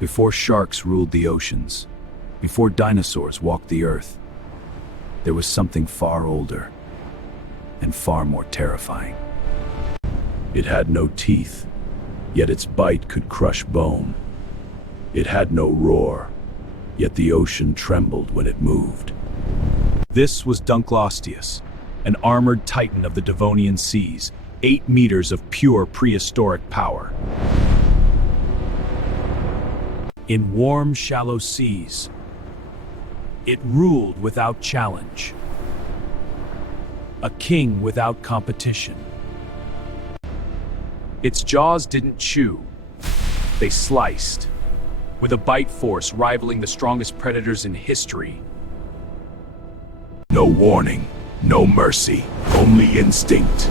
Before sharks ruled the oceans, before dinosaurs walked the earth, there was something far older and far more terrifying. It had no teeth, yet its bite could crush bone. It had no roar, yet the ocean trembled when it moved. This was Dunkleosteus, an armored titan of the Devonian seas, 8 meters of pure prehistoric power. In warm, shallow seas, it ruled without challenge. A king without competition. Its jaws didn't chew, they sliced, with a bite force rivaling the strongest predators in history. No warning, no mercy, only instinct.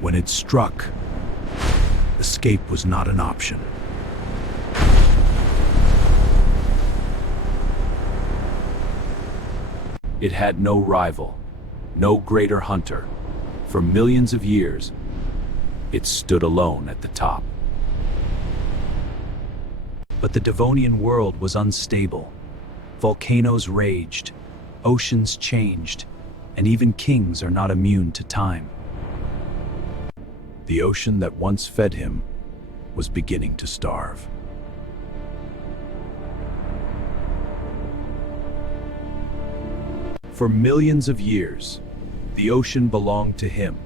When it struck, escape was not an option. It had no rival, no greater hunter. For millions of years, it stood alone at the top. But the Devonian world was unstable. Volcanoes raged, oceans changed, and even kings are not immune to time. The ocean that once fed him was beginning to starve. For millions of years, the ocean belonged to him.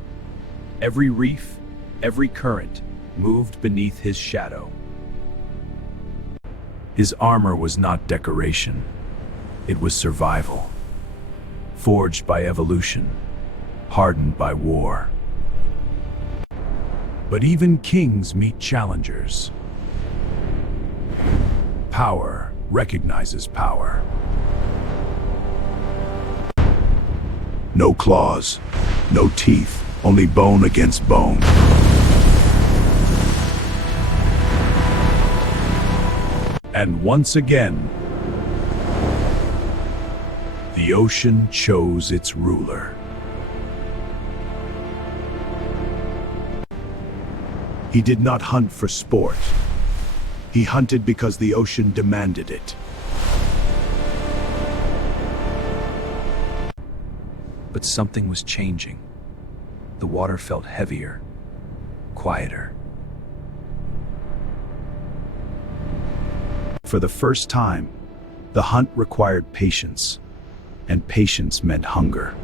Every reef, every current moved beneath his shadow. His armor was not decoration, it was survival. Forged by evolution, hardened by war. But even kings meet challengers. Power recognizes power. No claws, no teeth, only bone against bone. And once again, the ocean chose its ruler. He did not hunt for sport. He hunted because the ocean demanded it. But something was changing. The water felt heavier, quieter. For the first time, the hunt required patience, and patience meant hunger.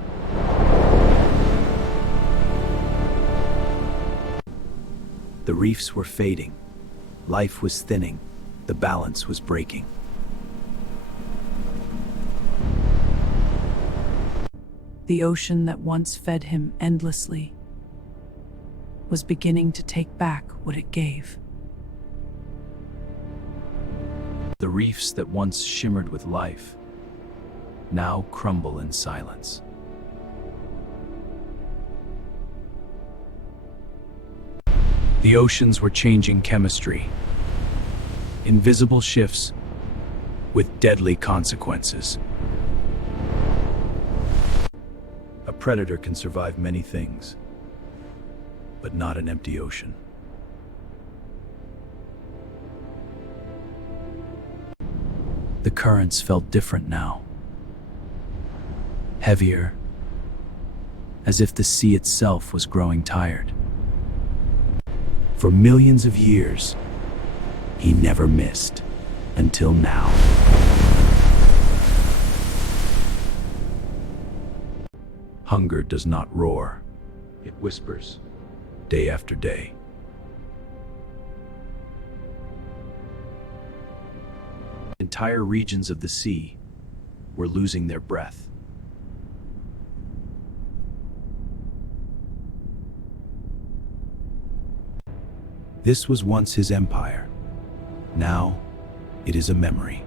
The reefs were fading, life was thinning, the balance was breaking. The ocean that once fed him endlessly was beginning to take back what it gave. The reefs that once shimmered with life now crumble in silence. The oceans were changing chemistry. Invisible shifts with deadly consequences. A predator can survive many things, but not an empty ocean. The currents felt different now. Heavier, as if the sea itself was growing tired. For millions of years, he never missed, until now. Hunger does not roar, it whispers, day after day. Entire regions of the sea were losing their breath. This was once his empire. Now, it is a memory.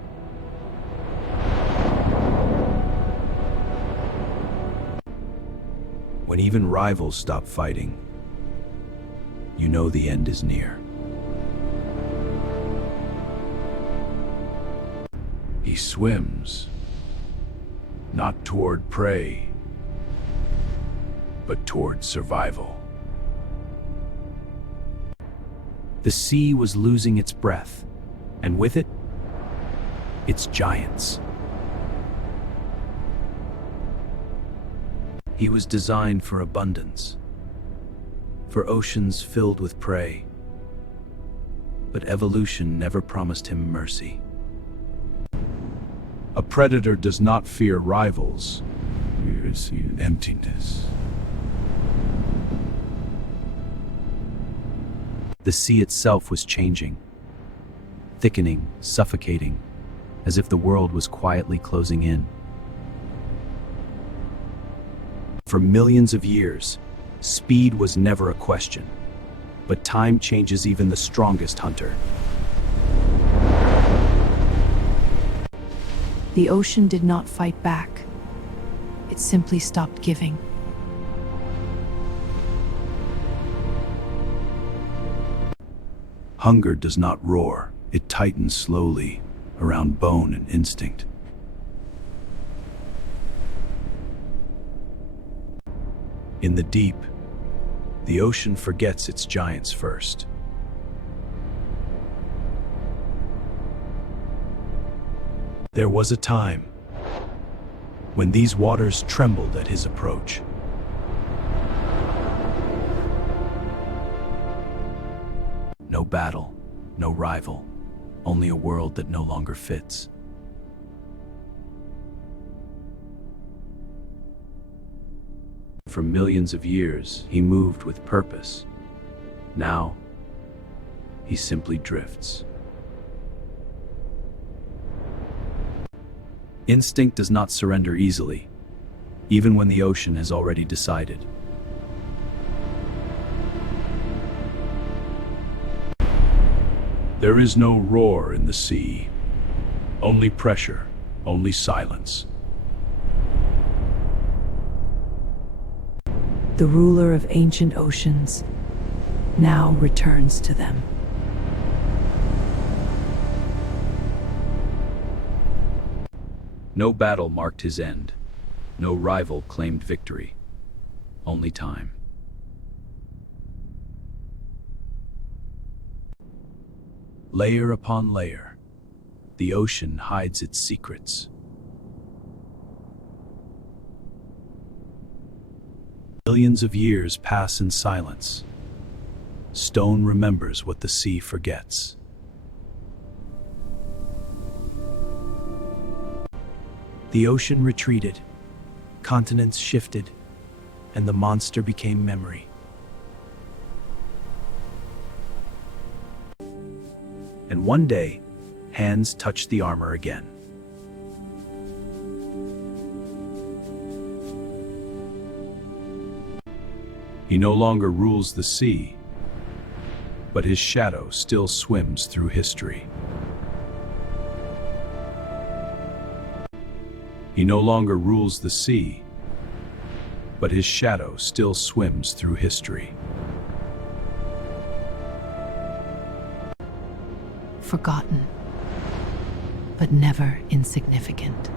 When even rivals stop fighting, you know the end is near. He swims, not toward prey, but toward survival. The sea was losing its breath, and with it, its giants. He was designed for abundance, for oceans filled with prey. But evolution never promised him mercy. A predator does not fear rivals. You see emptiness. The sea itself was changing, thickening, suffocating, as if the world was quietly closing in. For millions of years, speed was never a question, but time changes even the strongest hunter. The ocean did not fight back. It simply stopped giving. Hunger does not roar, it tightens slowly around bone and instinct. In the deep, the ocean forgets its giants first. There was a time when these waters trembled at his approach. No battle, no rival, only a world that no longer fits. For millions of years, he moved with purpose. Now, he simply drifts. Instinct does not surrender easily, even when the ocean has already decided. There is no roar in the sea. Only pressure, only silence. The ruler of ancient oceans now returns to them. No battle marked his end. No rival claimed victory. Only time. Layer upon layer, the ocean hides its secrets. Millions of years pass in silence. Stone remembers what the sea forgets. The ocean retreated, continents shifted, and the monster became memory. And one day, hands touched the armor again. He no longer rules the sea, but his shadow still swims through history. He no longer rules the sea, but his shadow still swims through history. Forgotten, but never insignificant.